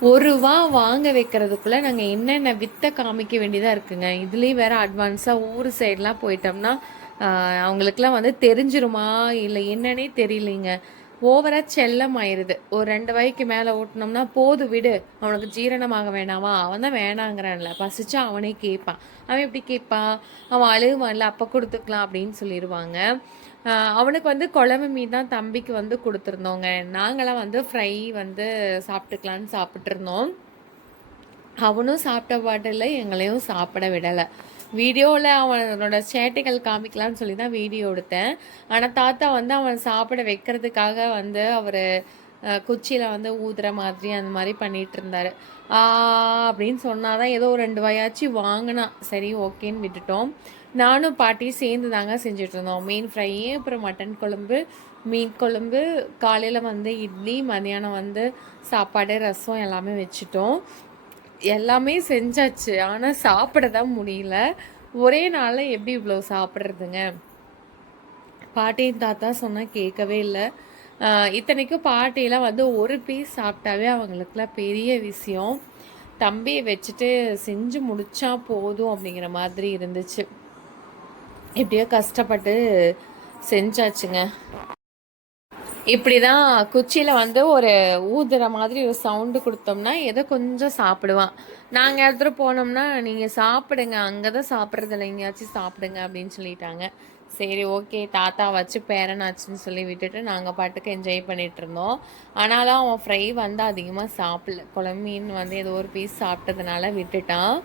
ரூ. 1 வாங்க வைக்கிறதுக்குள்ள நாங்கள் என்னென்ன வித்தை காமிக்க வேண்டியதாக இருக்குங்க. இதுலேயும் வேற அட்வான்ஸாக ஊர் சைட்லாம் போயிட்டோம்னா அவங்களுக்குலாம் வந்து தெரிஞ்சிருமா இல்லை என்னன்னே தெரியலைங்க. ஓவராக செல்லம் ஆயிடுது. ஒரு 2 வயக்கு மேலே ஓட்டினோம்னா போது விடு, அவனுக்கு ஜீரணமாக வேணாமா, அவன் தான் வேணாங்கிறான்ல, பசிச்சா அவனே கேட்பான். அவன் எப்படி கேட்பான், அவன் அழுவான்ல, அப்போ கொடுத்துக்கலாம் அப்படின்னு சொல்லிடுவாங்க. அவனுக்கு வந்து குழம்பு மீன் தான் தம்பிக்கு வந்து கொடுத்துருந்தோங்க. நாங்களாம் வந்து ஃப்ரை வந்து சாப்பிட்டுக்கலான்னு சாப்பிட்ருந்தோம். அவனும் சாப்பிட்ட பாட்டில் எங்களையும் சாப்பிட விடலை. வீடியோவில் அவனோட சேட்டைகள் காமிக்கலான்னு சொல்லி தான் வீடியோ எடுத்தேன். ஆனால் தாத்தா வந்து அவன் சாப்பிட வைக்கிறதுக்காக வந்து அவர் குச்சியில் வந்து ஊதுற மாதிரி அந்த மாதிரி பண்ணிகிட்டு இருந்தார். அப்படின்னு சொன்னாதான் ஏதோ 2 வாயாச்சு வாங்கினான். சரி ஓகேன்னு விட்டுட்டோம். நானும் பாட்டியும் சேர்ந்து தாங்க செஞ்சுட்டு இருந்தோம். மீன் ஃப்ரை, அப்புறம் மட்டன் குழம்பு, மீன் குழம்பு, காலையில் வந்து இட்லி, மதியானம் வந்து சாப்பாடு, ரசம் எல்லாமே வச்சுட்டோம். எல்லாமே செஞ்சாச்சு. ஆனால் சாப்பிட தான் முடியல. ஒரே நாளில் எப்படி இவ்வளோ சாப்பிட்றதுங்க. பாட்டியும் தாத்தா சொன்னால் கேட்கவே இல்லை. இத்தனைக்கும் பாட்டியெல்லாம் வந்து ஒரு பீஸ் சாப்பிட்டாவே அவங்களுக்குலாம் பெரிய விஷயம். தம்பியை வச்சுட்டு செஞ்சு முடிச்சா போதும் அப்படிங்கிற மாதிரி இருந்துச்சு. எப்படியோ கஷ்டப்பட்டு செஞ்சாச்சுங்க. இப்படி தான் குச்சியில் வந்து ஒரு ஊதுற மாதிரி ஒரு சவுண்டு கொடுத்தோம்னா ஏதோ கொஞ்சம் சாப்பிடுவான். நாங்கள் எடுத்துகிட்டு போனோம்னா நீங்கள் சாப்பிடுங்க, அங்கே தான் சாப்பிட்றதில்ல, எங்கேயாச்சும் சாப்பிடுங்க அப்படின்னு சொல்லிட்டாங்க. சரி ஓகே, தாத்தா வச்சு பேரனாச்சுன்னு சொல்லி விட்டுட்டு நாங்கள் பாட்டுக்கு என்ஜாய் பண்ணிகிட்டு இருந்தோம். ஆனாலும் அவன் ஃப்ரை வந்து அதிகமாக சாப்பிடல. குழம்பு மீன் வந்து ஏதோ ஒரு பீஸ் சாப்பிட்டதுனால விட்டுட்டான்.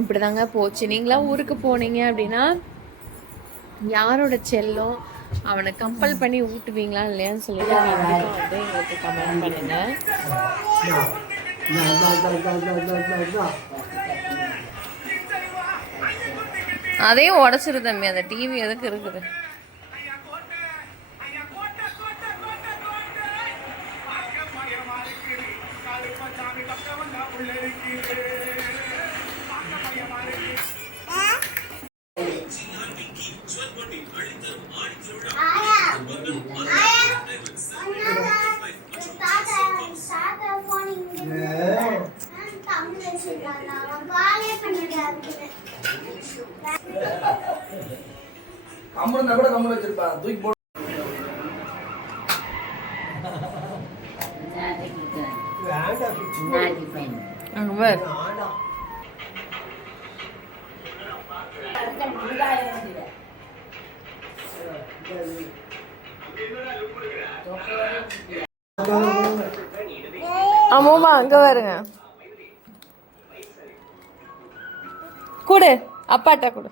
இப்படி தாங்க போச்சு. நீங்களாம் ஊருக்கு போனீங்க அப்படின்னா யாரோட செல்லம் அவனை கம்பல் பண்ணி ஊட்டுவீங்களா இல்லையான்னு சொல்லிட்டு கண்டிப்பாக வந்து எங்களுக்கு கமெண்ட் பண்ணுங்க. அதையும் உடச்சிரு தம்பி, அந்த டிவி எதுக்கு இருக்குது. கம்பளம் கூட கம்பளம் வச்சிருப்பா, தூக்கி போடு. ஆமாமா, அங்க வருங்க. கொடு, அப்பாட்ட கொடு.